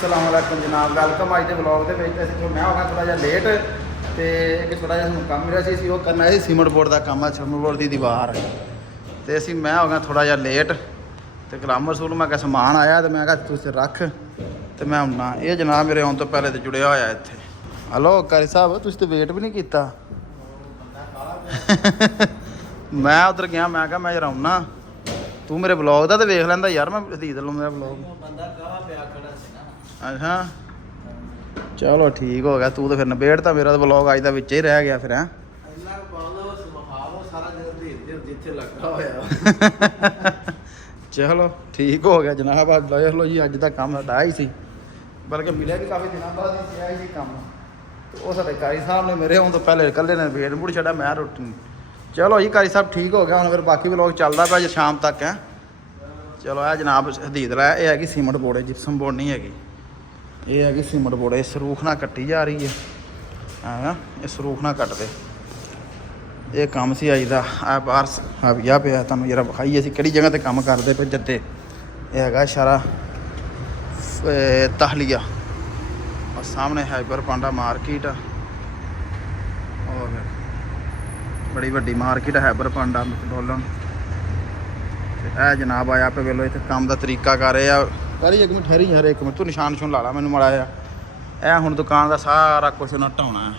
अस्सलाम वालेकुम जनाब, वेलकम अज के ब्लॉग के मैं हो गया थोड़ा जहा लेट तो एक थोड़ा जहा सूँ काम मिला सी करना है सीमेंट बोर्ड का काम है, सीमेंट बोर्ड की दीवार तो असी मैं हो गया थोड़ा जहा लेट तो ग्रामर सूल मैं क्या समान आया तो मैं क्या तुस रख तो मैं आना। ये जनाब मेरे आने तो पहले तो जुड़िया होया इत्थे। हलो कारी साहब तुसीं तो वेट भी नहीं किया। मैं उधर गया मैं क्या मैं जरा आना तू मेरे ब्लॉग का तो वेख लैंदा यार, मैं हदीद लूँ मेरा ब्लॉग। अच्छा चलो ठीक हो गया, तू तो फिर नबेड़ता मेरा तो ब्लॉग अज का विच ही रह गया फिर। हैं चलो ठीक हो गया जनाब। देख लो जी अज का काम साडा ही सी, बल्कि मिले भी काफ़ी दिनों बाद ही काम। तो वो साडे कारी साहब ने मेरे आने तो पहले कल्ले ने वेट बूट छड़ा, मैं रोटी। चलो जी कारी साहब ठीक हो गया, हम फिर बाकी ब्लॉग चलता पाया शाम तक है। चलो है जनाब हदीद लै, ये हैगी सीमेंट बोर्ड है, जिप्सम बोर्ड नहीं हैगी, ये हैगी सीमेंट बोर्ड है। सरूख ना कट्टी जा रही है ये सरूख ना कट दे। ये काम से आई दा बाहर हविया पे तुम जरा विखाई असी कि जगह पर काम करते पे जत्ते। ये हैगा इशारा ताहलिया और सामने हाइपर पांडा मार्केट और बड़ी वड्डी मार्केट है हाइपर पांडा मैकडॉलन। है जनाब आया पे वेलो इतने काम का तरीका कर रहे हैं। करी एक मिनट ठहरी यार, एक मिनट तू निशान निशान ला ला मैनू माड़ा जा। ए हुण दुकान का सारा कुछ उन्हें ढाउना है।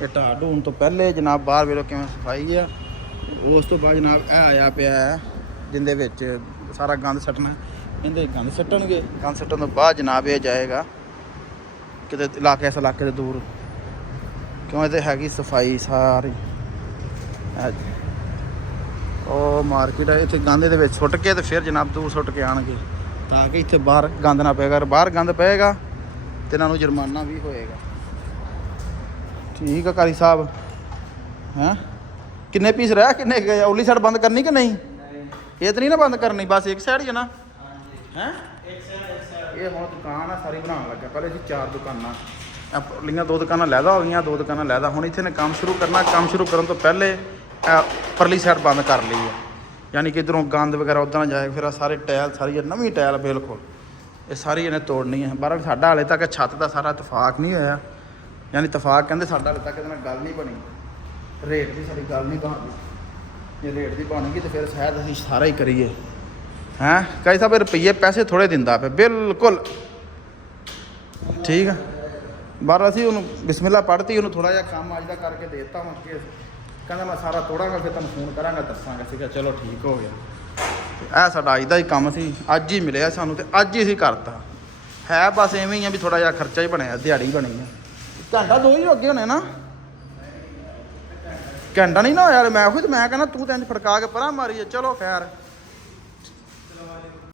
ये ढा ढूण तो पहले जनाब बाहर वेलो किवें सफाई है, उस तो बाद जनाब ए आया पिया है जिंदे विच सारा गंद सट्टना। इहदे गंद सट्टणगे, गंद सट्टण तो बाद जनाब ये जाएगा किते इलाके इस इलाके से दूर, क्यों ये हैगी सफाई सारी। ਉਹ ਮਾਰਕੀਟ ਹੈ, ਇੱਥੇ ਗੰਦ ਦੇ ਵਿੱਚ ਸੁੱਟ ਕੇ ਤੇ ਫਿਰ ਜਨਾਬ ਦੂਰ ਸੁੱਟ ਕੇ ਆਣਗੇ ਤਾਂ ਕਿ ਇੱਥੇ ਬਾਹਰ ਗੰਦ ਨਾ ਪਏਗਾ। ਬਾਹਰ ਗੰਦ ਪਏਗਾ ਤੇ ਇਹਨਾਂ ਨੂੰ ਜੁਰਮਾਨਾ ਵੀ ਹੋਏਗਾ। ਠੀਕ ਆ ਕਾਰੀ ਸਾਹਿਬ। ਹੈਂ ਕਿੰਨੇ ਪੀਸ ਰਹਿ ਕਿੰਨੇ ਗਏ? ਉਲੀ ਸਾਈਡ ਬੰਦ ਕਰਨੀ ਕਿ ਨਹੀਂ? ਇਹ ਤਾਂ ਨਹੀਂ ਨਾ ਬੰਦ ਕਰਨੀ, ਬਸ ਇੱਕ ਸਾਈਡ ਹੀ ਨਾ। ਹੈਂ ਇਹ ਹੁਣ ਦੁਕਾਨ ਆ ਸਾਰੀ ਬਣਾਉਣ ਲੱਗਾ। ਪਹਿਲੇ ਅਸੀਂ 4 ਦੁਕਾਨਾਂ ਲੀਆਂ, 2 ਦੁਕਾਨਾਂ ਲਹਿਦਾ ਹੋ ਗਈਆਂ, 2 ਦੁਕਾਨਾਂ ਲਹਿਦਾ। ਹੁਣ ਇੱਥੇ ਨੇ ਕੰਮ ਸ਼ੁਰੂ ਕਰਨਾ। ਕੰਮ ਸ਼ੁਰੂ ਕਰਨ ਤੋਂ ਪਹਿਲੇ परली साइड बंद कर ली है, यानी कि इधरों गंद वगैरह उधर ना जाए। फिर सारे टैल सारी नवी टैल बिल्कुल ये सारी इन्हें तोड़नी है। बाहर साडा हाले तक छत का सारा इतफाक नहीं होया, यानी इतफाक कहते साडा हाले तक गल नहीं बनी, रेट की सारी गल नहीं बनती। जे रेट की बन गई तो फिर शायद असीं सारा ही करिए। हैं कई साहब रुपये पैसे थोड़े दिंदा पे बिल्कुल ठीक है। बाहर असीं उन्होंने बिस्मिल्लाह पढ़ती, उन्होंने थोड़ा जिहा काम अज का करके देता हूँ कि कहना मैं सारा तोड़ांगा फिर तुम फोन करांगा दसांगा। ठीक है चलो ठीक हो गया। यह साडा अज का ही काम सी, अज ही मिले सानू तो अज ही असीं करता है। बस इवें ही है भी थोड़ा जिहा खर्चा ही बनया, दिहाड़ी बनी है। घंटा 2 ही अगे होने ना, घंटा नहीं ना होया। मैं कहना तू तो इंज फड़का के परा मारी है। चलो खैर